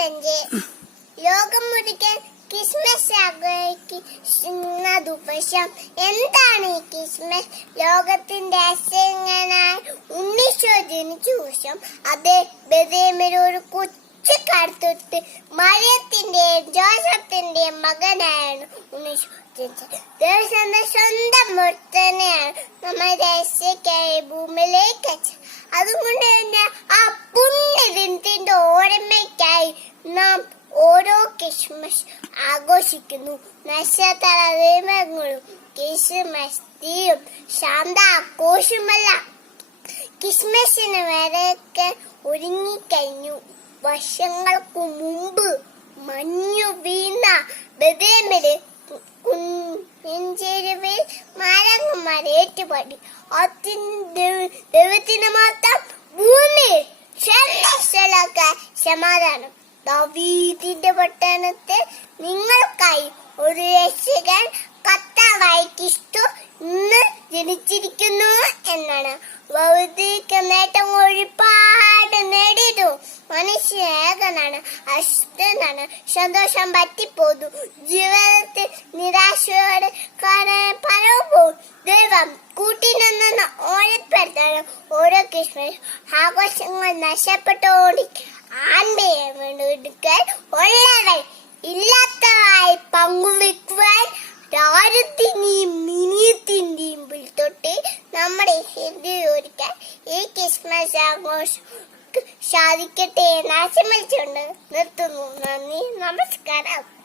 ഇരുപത്തഞ്ച് ലോകം മുഴുവൻ ക്രിസ്മസ് ആഘോഷിക്കുന്ന ദിവസം എന്താണ് ഈ ക്രിസ്മസ്? ലോകത്തിന്റെ അസങ്ങനായ ഉണ്ണീശോ ജനിച്ച ദിവസം അത് ബദേമരൊരു കൊച്ചു കടുത്തൊട്ട് മറിയത്തിന്റെയും ജോസഫിന്റെയും മകനായാണ് ഉണ്ണീശോ ജനിച്ചത്. സ്വന്തം മുത്തനെയാണ് നമ്മൾ രഹസ്യക്കായി ഭൂമിയിലേക്ക് അതുകൊണ്ട് തന്നെ നാം ഓരോ ക്രിസ്മസ് ആഘോഷിക്കുന്നു. നക്ഷത്ര ദൈവങ്ങളും ക്രിസ്മസ് തീയും ശാന്ത ആഘോഷമല്ല ക്രിസ്മസിന് വരെയൊക്കെ ഒരുങ്ങിക്കഴിഞ്ഞു. വർഷങ്ങൾക്ക് മുമ്പ് മഞ്ഞു വീണ ബദേമിൽ കുഞ്ചെരുവിൽ മരങ്ങന്മാർ ഏറ്റുപാടി. അതിന്റെ ദൈവത്തിന് മാത്രം ഭൂമി സന്ദേശലാക്കാൻ സമാധാനം. ദാവീദിന്റെ പട്ടണത്തെ നിങ്ങൾക്കായി ഒരു രക്ഷകൻ കത്താവായി ക്രിസ്തു ഇന്ന് ജനിച്ചിരിക്കുന്നു എന്നാണ്. ഭൗതിക നേട്ടം ഒരുപാട് നേടിയതു മനുഷ്യ ഏകനാണ് അഷ്ടനാണ് സന്തോഷം പറ്റിപ്പോന്നു. ജീവിതത്തിൽ നിരാശയോടെ കാണാൻ പലവും ദൈവം കൂട്ടിനിന്ന് ഓരപ്പെടുത്താണ് ഓരോ ക്രിസ്മസ് ആഘോഷങ്ങൾ നഷ്ടപ്പെട്ടോടി ആൺമയെ വീണ്ടെടുക്കാൻ ഉള്ളവൻ ഇല്ലാത്തതായി പങ്കുവെക്കുവാൻ രാജ്യത്തിന്റെയും മിനിയത്തിന്റെയും തൊട്ട് നമ്മുടെ ഹിന്ദു ഒരുക്കാൻ ഈ ക്രിസ്മസ് ആഘോഷം സാധിക്കട്ടെ എന്ന് ആശംസിച്ചുകൊണ്ട് നിർത്തുന്നു. നന്ദി നമസ്കാരം.